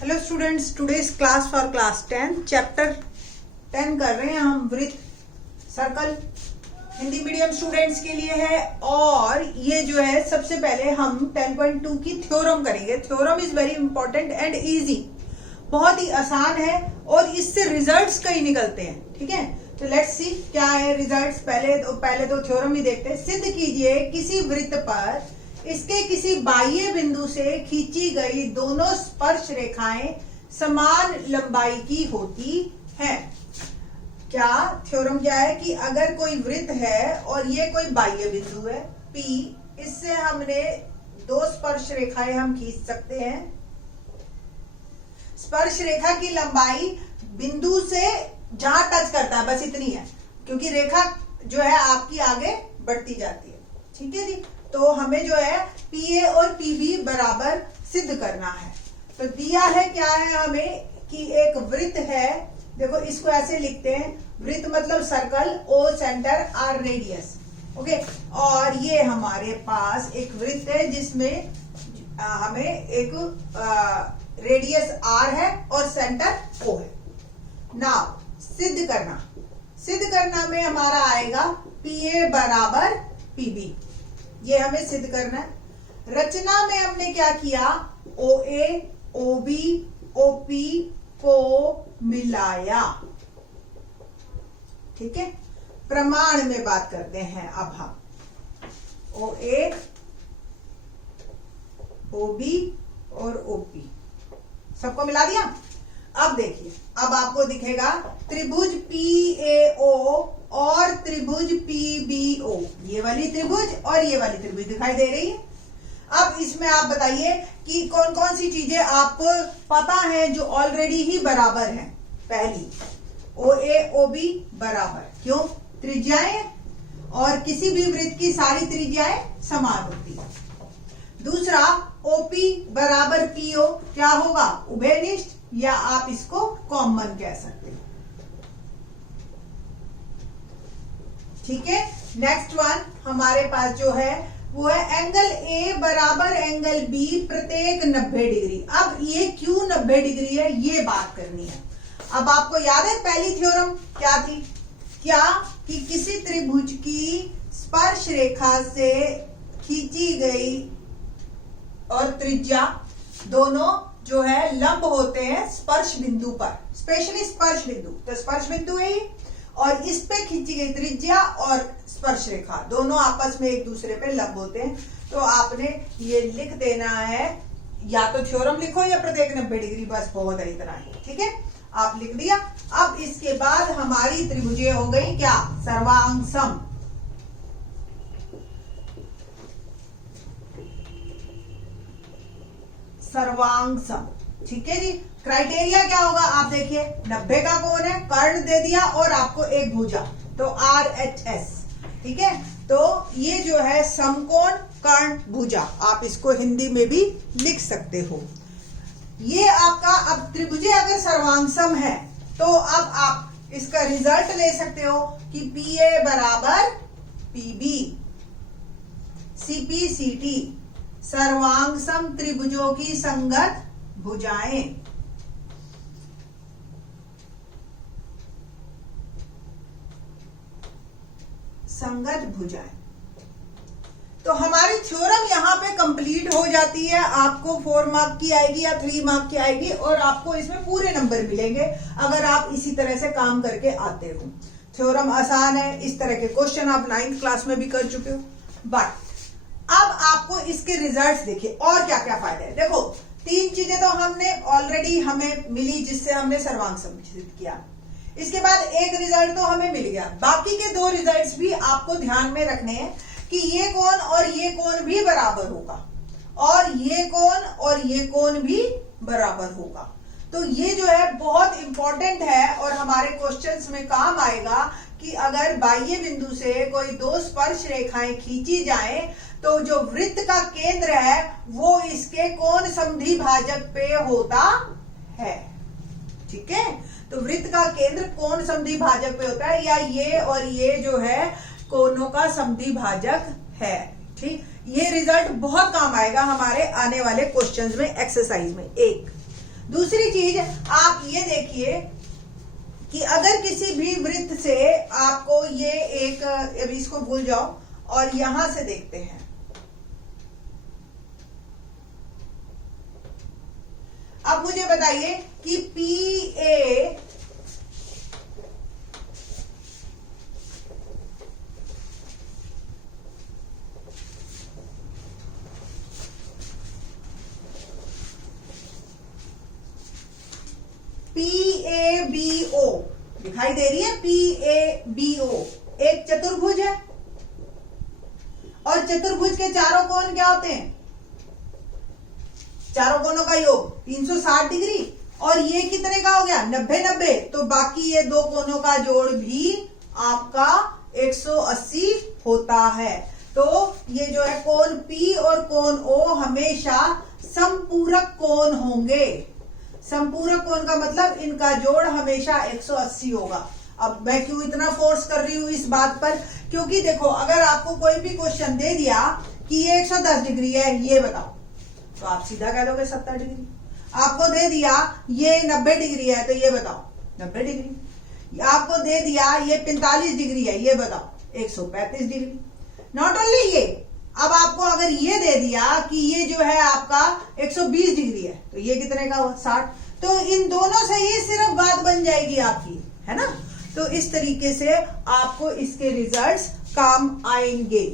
Hello students, today's class for class 10 chapter 10 कर रहे हैं हम। वृत्त सर्कल हिंदी मीडियम स्टूडेंट्स के लिए है। और ये जो है सबसे पहले हम 10.2 की थ्योरम करेंगे। Theorem is very important and easy, बहुत ही आसान है और इससे रिजल्ट्स कई निकलते हैं। ठीक है, तो लेट्स सी क्या है रिजल्ट्स। पहले तो थ्योरम ही देखते हैं। सिद्ध कीजिए किसी वृत्त पर इसके किसी बाह्य बिंदु से खींची गई दोनों स्पर्श रेखाएं समान लंबाई की होती हैं। क्या थ्योरम क्या है कि अगर कोई वृत्त है और ये कोई बाह्य बिंदु है P, इससे हमने दो स्पर्श रेखाएं हम खींच सकते हैं। स्पर्श रेखा की लंबाई बिंदु से जहां टच करता है बस इतनी है, क्योंकि रेखा जो है आपकी आगे बढ़ती जाती है। ठीक है जी, तो हमें जो है PA और PB बराबर सिद्ध करना है। तो दिया है क्या है हमें कि एक वृत्त है। देखो इसको ऐसे लिखते हैं, वृत्त मतलब circle, O centre, R radius. Okay, और ये हमारे पास एक वृत्त है जिसमें हमें एक रेडियस R है और सेंटर O है। नाउ सिद्ध करना में हमारा आएगा PA बराबर PB, ये हमें सिद्ध करना है। रचना में हमने क्या किया, OA, OB, OP को मिलाया। ठीक है, प्रमाण में बात करते हैं अब हम। OA, OB और OP सबको मिला दिया। अब देखिए, अब आपको दिखेगा त्रिभुज PAO और त्रिभुज PBO, ये वाली त्रिभुज और ये वाली त्रिभुज दिखाई दे रही है। अब इसमें आप बताइए कि कौन कौन सी चीजें आपको पता है जो ऑलरेडी ही बराबर हैं। पहली, OA OB बराबर, क्यों? त्रिज्याएं, और किसी भी वृत्त की सारी त्रिज्याएं समान होती है। दूसरा, OP बराबर PO क्या होगा? उभयनिष्ठ, या आप इसको कॉमन कह सकते हैं। ठीक है, नेक्स्ट वन हमारे पास जो है वो है एंगल A बराबर एंगल B प्रत्येक 90 डिग्री। अब ये क्यों 90 डिग्री है, ये बात करनी है। अब आपको याद है पहली थ्योरम क्या थी? क्या कि किसी त्रिभुज की स्पर्श रेखा से खींची गई और त्रिज्या दोनों जो है लंब होते हैं स्पर्श बिंदु पर, स्पेशली स्पर्श बिंदु। तो स्पर्श बिंदु है ये, और इस पे खींची गई त्रिज्या और स्पर्श रेखा दोनों आपस में एक दूसरे पे लंब होते हैं। तो आपने ये लिख देना है, या तो थ्योरम लिखो या प्रत्येक 90 डिग्री, बस बहुत है इतना ही। ठीक है, आप लिख दिया। अब इसके बाद हमारी त्रिभुजें हो गई क्या? सर्वांग सम। ठीक है जी, क्राइटेरिया क्या होगा आप देखिए, 90 का कोण है, कर्ण दे दिया और आपको एक भुजा, तो RHS। ठीक है, तो ये जो है समकोण कर्ण भुजा, आप इसको हिंदी में भी लिख सकते हो। ये आपका, अब त्रिभुजें अगर सर्वांगसम है तो अब आप इसका रिजल्ट ले सकते हो कि PA बराबर PB, CP CT सर्वांगसम त्रिभुजों की संगत भुजाएं। संगत भुजाएं। तो हमारी थ्योरम यहां पे कंप्लीट हो जाती है। आपको 4 मार्क की आएगी या 3 मार्क की आएगी, और आपको इसमें पूरे नंबर मिलेंगे अगर आप इसी तरह से काम करके आते हो। थ्योरम आसान है, इस तरह के क्वेश्चन आप 9th क्लास में भी कर चुके हो। बट अब आपको इसके रिजल्ट्स देखिए और क्या क्या फायदे हैं। देखो 3 चीजें तो हमने ऑलरेडी हमें मिली जिससे हमने सर्वांग सिद्ध किया। इसके बाद एक रिजल्ट तो हमें मिल गया, बाकी के 2 रिजल्ट्स भी आपको ध्यान में रखने हैं कि ये कोण और ये कोण भी बराबर होगा, और ये कोण और ये कोण भी बराबर होगा। तो ये जो है बहुत इंपॉर्टेंट है और हमारे क्वेश्चंस में काम आएगा कि अगर बाह्य बिंदु से कोई 2 स्पर्श रेखाएं खींची जाएं तो जो वृत्त का केंद्र है वो इसके कोण समद्वि भाजक पे होता है। ठीक है, तो वृत्त का केंद्र कोण समद्वि भाजक पे होता है, या ये और ये जो है कोणों का समद्वि भाजक है। ठीक, ये रिजल्ट बहुत काम आएगा हमारे आने वाले क्वेश्चंस में, एक्सरसाइज में। एक दूसरी चीज आप ये देखिए कि अगर किसी भी वृत्त से आपको ये एक, अभी इसको भूल जाओ और यहां से देखते हैं, अब मुझे बताइए कि PA PABO दिखाई दे रही है, PABO एक चतुर्भुज है और चतुर्भुज के चारों कोण क्या होते हैं? चारों कोणों का योग 360 डिग्री, और ये कितने का हो गया? 90-90। तो बाकी ये दो कोणों का जोड़ भी आपका 180 होता है। तो ये जो है कोण P और कोण O हमेशा समपूरक कोण होंगे। समपूरक कोण का मतलब इनका जोड़ हमेशा 180 होगा। अब मैं क्यों इतना फोर्स कर रही हूं इस बात पर? क्योंकि देखो, अगर आपको कोई भी क्वेश्चन दे दिया कि ये 110 डिग्री है, ये बताओ, तो आप सीधा कह दोगे 70 डिग्री। आपको दे दिया ये 90 डिग्री है, तो ये बताओ 90 डिग्री। आपको दे दिया ये 45 डिग्री है, ये बताओ 135 डिग्री। नॉट ओनली ये, अब आपको अगर ये दे दिया कि ये जो है आपका 120 डिग्री है, तो ये कितने का हुआ? 60। तो इन दोनों से ही सिर्फ बात बन जाएगी आपकी, है ना? तो इस तरीके से आपको इसके रिजल्ट्स काम आएंगे।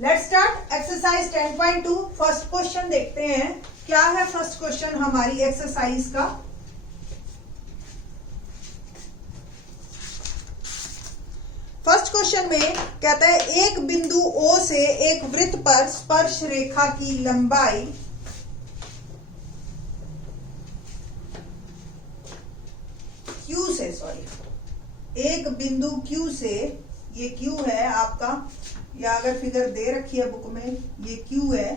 Let's start exercise 10.2। First question देखते हैं, क्या है फर्स्ट क्वेश्चन हमारी एक्सरसाइज का। फर्स्ट क्वेश्चन में कहता है एक बिंदु O से एक वृत्त पर स्पर्श रेखा की लंबाई Q से, एक बिंदु Q से, ये Q है आपका, या अगर फिगर दे रखी है बुक में, ये Q है,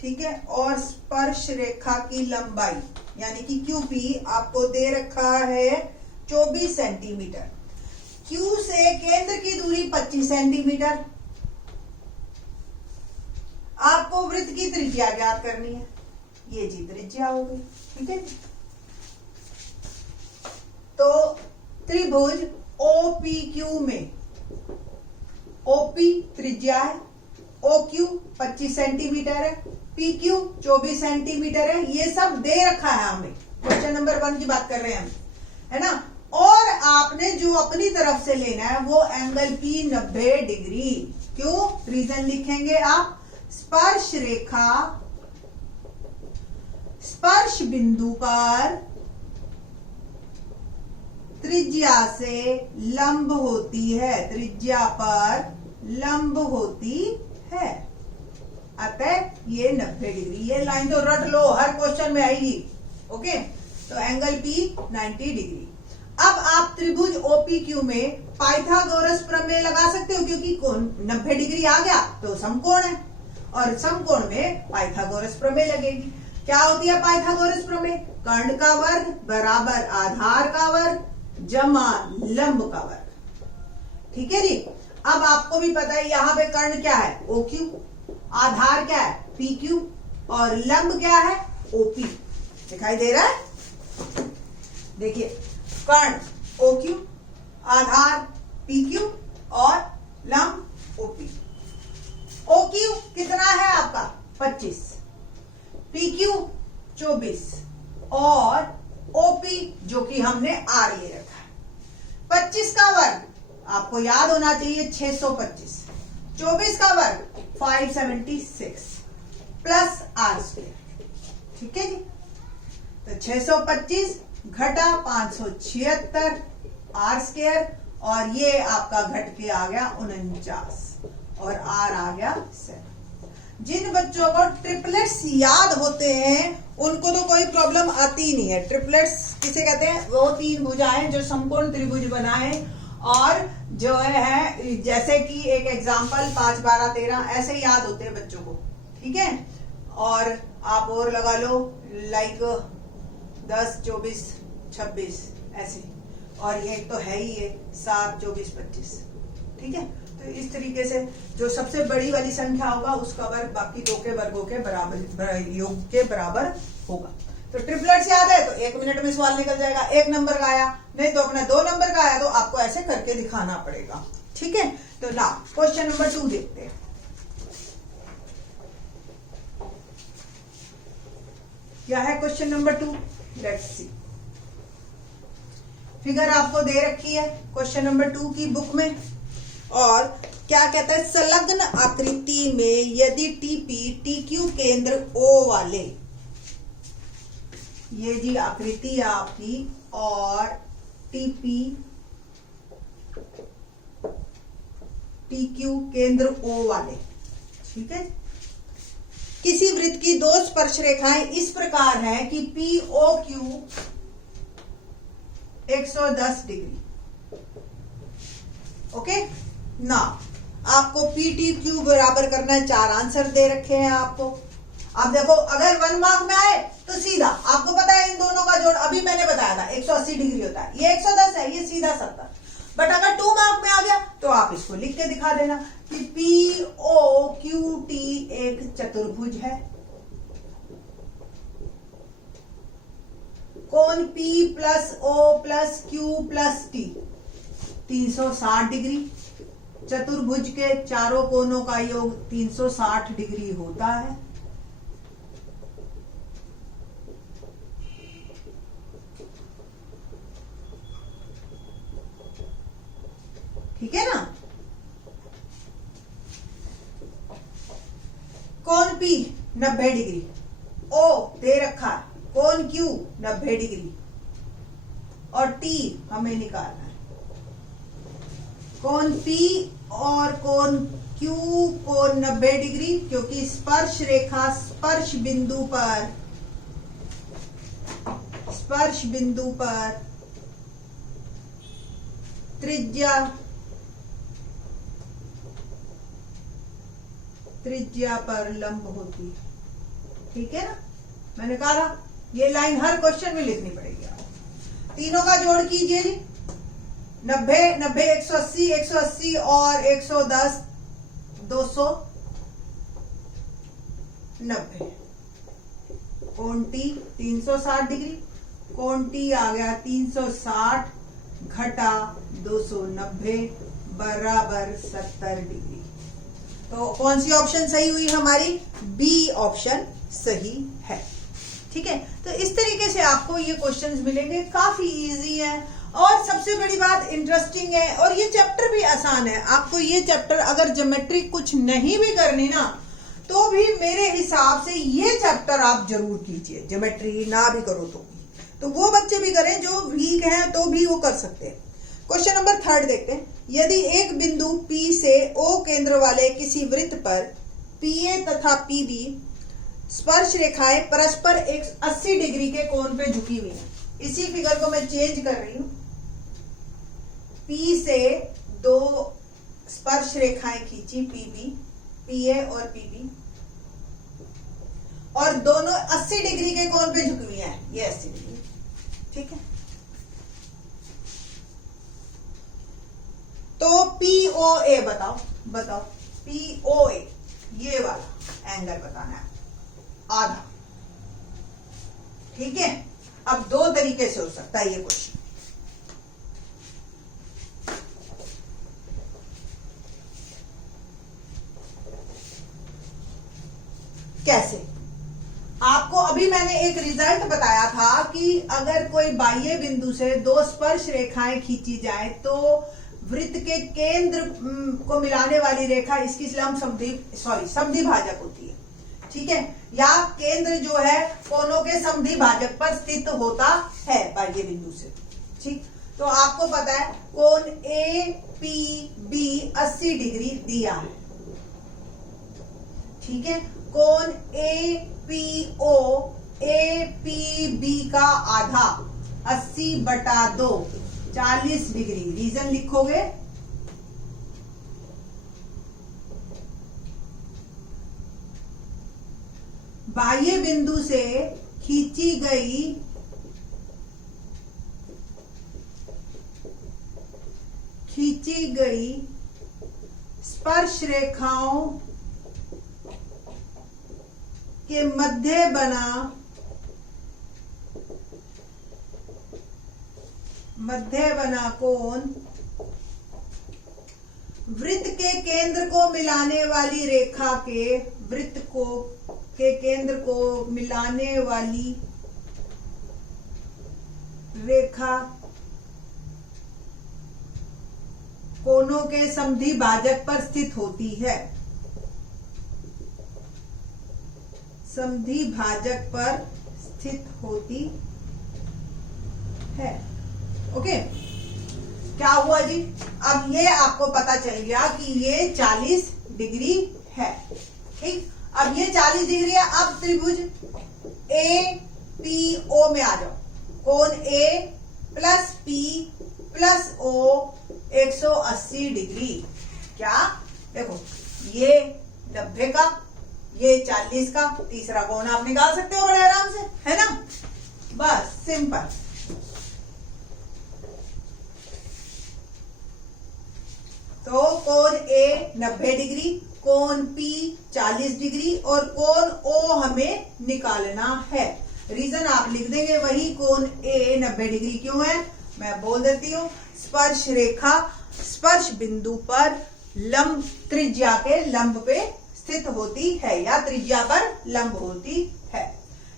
ठीक है, और स्पर्श रेखा की लंबाई यानी कि QP आपको दे रखा है 24 सेंटीमीटर। Q से केंद्र की दूरी 25 सेंटीमीटर। आपको वृत्त की त्रिज्या ज्ञात करनी है, ये जी त्रिज्या हो गई, ठीक है। तो त्रिभुज OPQ में OP त्रिज्या है, OQ 25 सेंटीमीटर है, PQ 24 सेंटीमीटर है। ये सब दे रखा है हमें, क्वेश्चन नंबर 1 की बात कर रहे हैं हम, है ना। और आपने जो अपनी तरफ से लेना है वो एंगल P 90 डिग्री। क्यों? रीजन लिखेंगे आप, स्पर्श रेखा स्पर्श बिंदु पर त्रिज्या से लंब होती है, त्रिज्या पर लंब होती है, अतः ये 90 डिग्री। ये लाइन तो रट लो, हर क्वेश्चन में आएगी, ओके। तो एंगल P 90 डिग्री। अब आप त्रिभुज OPQ में पाइथागोरस प्रमेय लगा सकते हो, क्योंकि कोण 90 डिग्री आ गया तो समकोण है, और समकोण में पाइथागोरस प्रमेय लगेगी। क्या होती है पाइथागोरस प्रमेय? कर्ण का वर्ग बराबर आधार का वर्ग जमा लंब का वर्ग, ठीक है जी। अब आपको भी पता है यहां पे कर्ण क्या है? OQ, आधार क्या है? PQ, और लंब क्या है? OP। दिखाई दे रहा है? देखिए, कर्ण OQ, आधार PQ और लंब OP। OQ कितना है आपका? 25, PQ 24 और OP जो कि हमने R ले रखा है। 25 का वर्ग आपको याद होना चाहिए 625, 24 का वर्ग 576 प्लस R², ठीक है जी। तो 625 घटा 576 R², और ये आपका घट के आ गया 49 और R आ गया 7। जिन बच्चों को ट्रिपलेट्स याद होते हैं उनको तो कोई प्रॉब्लम आती नहीं है। ट्रिपलेट्स किसे कहते हैं? वो तीन भुजाएं जो समकोण त्रिभुज बनाए, और जो है जैसे कि एक एग्जांपल 5, 12, 13 ऐसे याद होते हैं बच्चों को, ठीक है। और आप और लगा लो, लाइक 10, 24, 26 ऐसे, और ये तो है ही है 7, 24, 25, ठीक है। तो इस तरीके से जो सबसे बड़ी वाली संख्या होगा उसका वर्ग बाकी दो के वर्गों के बराबर, योग के बराबर होगा। तो ट्रिपलेट्स याद है तो 1 मिनट में सवाल निकल जाएगा। 1 नंबर का आया, नहीं तो अपना 2 नंबर का आया, तो आपको ऐसे करके दिखाना पड़ेगा। ठीक है, तो ना क्वेश्चन नंबर 2 देखते हैं। क्या है question number 2? Let's see. Figure आपको दे रखी है क्वेश्चन नंबर 2 की बुक में, और क्या कहता है, संलग्न आकृति में यदि टीपी टीक्यू केंद्र ओ वाले, ये जी आकृति है आपकी, और टीपी टीक्यू केंद्र ओ वाले, ठीक है। किसी वृत्त की 2 स्पर्श रेखाएं इस प्रकार हैं कि P O Q 110 degree. Okay ना, आपको पी टी क्यू बराबर करना है, 4 आंसर दे रखे हैं आपको। आप देखो, अगर 1 मार्क में आए तो सीधा आपको पता है इन दोनों का जोड़, अभी मैंने बताया था 180 डिग्री होता है, ये 110 है, ये सीधा 70। बट अगर 2 मार्क में आ गया तो आप इसको लिख के दिखा देना कि पी ओ क्यू टी एक चतुर्भुज है। कोण P plus O plus Q plus T 360 degree. चतुर्भुज के चारों कोनों का योग 360 डिग्री होता है। ठीक है ना। कोण P 90 डिग्री, O दे रखा है, कोण Q 90 डिग्री, और T हमें निकालना है। कोण P और कोण Q कोण 90 डिग्री, क्योंकि स्पर्श रेखा स्पर्श बिंदु पर त्रिज्या पर लंब होती है। ठीक है ना, मैंने कहा ये लाइन हर क्वेश्चन में लिखनी पड़ेगी। तीनों का जोड़ कीजिए जी, 90 90 180 180 और 110 290। कोण T 360 डिग्री, कोण T आ गया 360 घटा 290 बराबर 70 डिग्री। तो कौन सी ऑप्शन सही हुई हमारी? बी ऑप्शन सही है। ठीक है, तो इस तरीके से आपको ये क्वेश्चंस मिलेंगे, काफी इजी है और सबसे बड़ी बात इंटरेस्टिंग है, और ये चैप्टर भी आसान है। आपको ये चैप्टर अगर ज्योमेट्री कुछ नहीं भी करनी ना, तो भी मेरे हिसाब से ये चैप्टर आप जरूर कीजिए। ज्योमेट्री ना भी करो तो वो बच्चे भी करें जो वीक हैं, तो भी वो कर सकते हैं। क्वेश्चन नंबर 3 देखते हैं। यदि एक बिंदु P से O केंद्र वाले किसी वृत्त पर PA तथा PB स्पर्श रेखाएं परस्पर 80 डिग्री के कोण पे झुकी हुई हैं। इसी फिगर को मैं चेंज कर रही हूं। P से 2 स्पर्श रेखाएं खींची, PA और PB, और दोनों 80 डिग्री के कोण पे झुकी हुई हैं। ये 80 डिग्री, ठीक है। तो POA बताओ POA, ये वाला एंगल बताना है, आधा। ठीक है, अब 2 तरीके से हो सकता है ये क्वेश्चन। कैसे? आपको अभी मैंने एक रिजल्ट बताया था कि अगर कोई बाह्य बिंदु से 2 स्पर्श रेखाएं खींची जाए तो वृत्त के केंद्र को मिलाने वाली रेखा इसकी लंब समद्वि भाजक होती है। ठीक है, या केंद्र जो है कोनों के समद्वि भाजक पर स्थित होता है बाह्य बिंदु से। ठीक, तो आपको पता है कोण APB 80 डिग्री दिया है। ठीक है, कोण APO APB का आधा 80/2 40 डिग्री। रीजन लिखोगे, बाह्य बिंदु से खींची गई स्पर्श रेखाओं के मध्य बना मध्य बना कोण वृत्त के केंद्र को मिलाने वाली रेखा के वृत्त के केंद्र को मिलाने वाली रेखा कोनों के समद्वि भाजक पर स्थित होती है। समद्वि भाजक पर स्थित होती है। ओके, क्या हुआ जी? अब ये आपको पता चल गया कि ये 40 डिग्री है। ठीक, अब ये 40 डिग्री है। अब त्रिभुज APO में आ जाओ। कोण A plus P plus O 180 degree. क्या? देखो, ये 90 का, ये 40 का, तीसरा कोण आप निकाल सकते हो बड़े आराम से, है ना? बस सिंपल। तो कोण A 90 डिग्री, कोण P 40 डिग्री और कोण O हमें निकालना है। रीजन आप लिख देंगे वही, कोण A 90 डिग्री क्यों है मैं बोल देती हूँ। स्पर्श रेखा स्पर्श बिंदु पर लंब त्रिज्या के लंब पे स्थित होती है या त्रिज्या पर लंब होती है।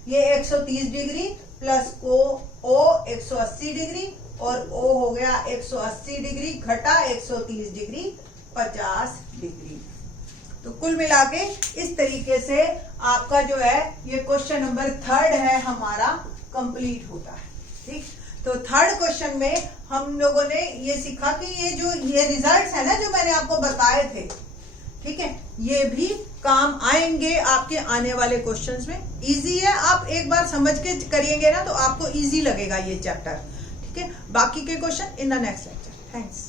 ये 130 डिग्री प्लस O 180 डिग्री और O हो गया 180 डिग्री घटा 130 डिग्री 50 डिग्री। तो कुल मिला के इस तरीके से आपका जो है ये क्वेश्चन नंबर 3 है हमारा कंप्लीट होता है। ठीक, तो 3rd क्वेश्चन में हम लोगों ने ये सीखा कि ये रिजल्ट्स है ना जो मैंने आपको बताए थे, ठीक है, ये भी काम आएंगे आपके आने वाले क्वेश्चंस में। इजी है, आप एक बार समझ के करिएंगे ना तो आपको इजी लगेगा ये चैप्टर। ठीक है, बाकी के question in the next lecture. Thanks.